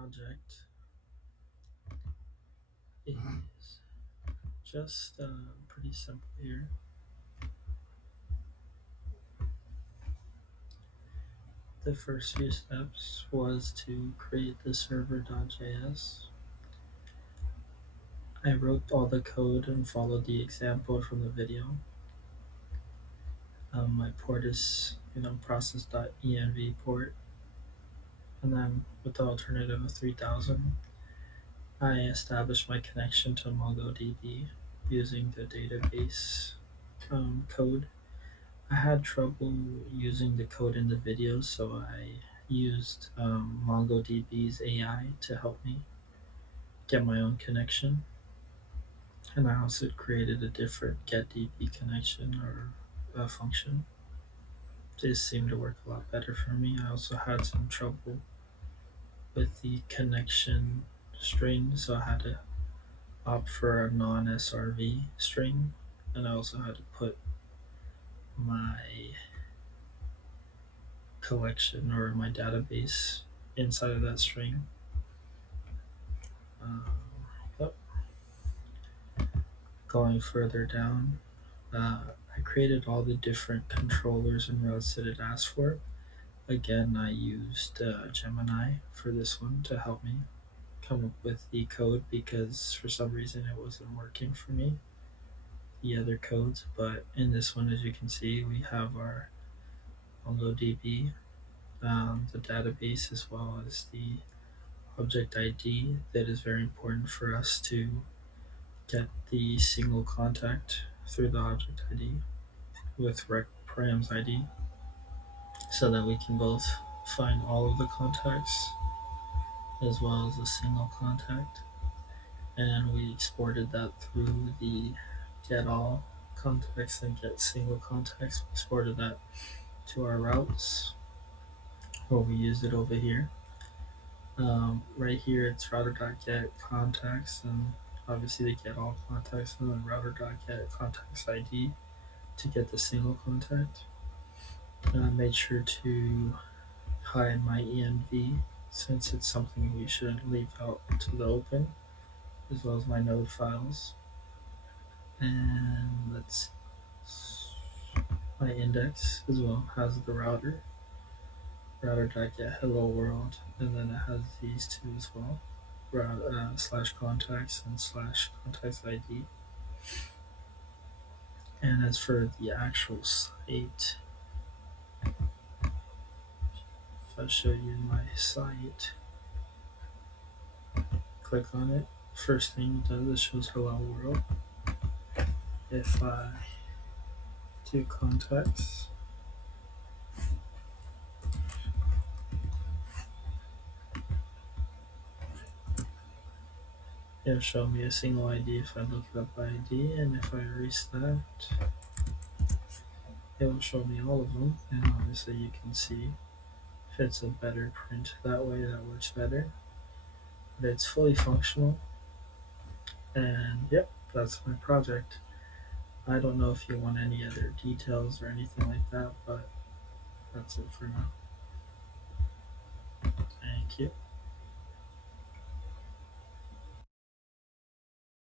project is just pretty simple here. The first few steps was to create the server.js. I wrote all the code and followed the example from the video. My port is process.env port, and then with the alternative of 3000, I established my connection to MongoDB using the database code. I had trouble using the code in the video, so I used MongoDB's AI to help me get my own connection. And I also created a different getDB connection or a function. This seemed to work a lot better for me. I also had some trouble with the connection string, so I had to opt for a non-SRV string, and I also had to put my collection or my database inside of that string. Um, yep. Going further down, I created all the different controllers and routes that it asked for. Again, I used Gemini for this one to help me come up with the code because for some reason it wasn't working for me, the other codes. But in this one, as you can see, we have our MongoDB, the database, as well as the object ID that is very important for us to get the single contact through the object ID with rec params ID so that we can both find all of the contacts as well as a single contact. And we exported that through the get all contacts and get single contacts. We exported that to our routes where we used it over here. Right here it's router.get contacts and obviously the get all contacts, and then router.get contacts ID to get the single contact. I made sure to hide my env since it's something we shouldn't leave out to the open, as well as my node files. And let's see, my index as well has the router.get hello world, and then it has these two as well, slash contacts and slash contacts ID. And as for the actual site, if I show you my site, click on it, first thing it does is shows hello world. If I do contacts, it'll show me a single ID if I look it up by ID, and if I erase that, it will show me all of them. And obviously you can see if it's a better print that way, that works better. But it's fully functional, and yep, that's my project. I don't know if you want any other details or anything like that, but that's it for now. Thank you.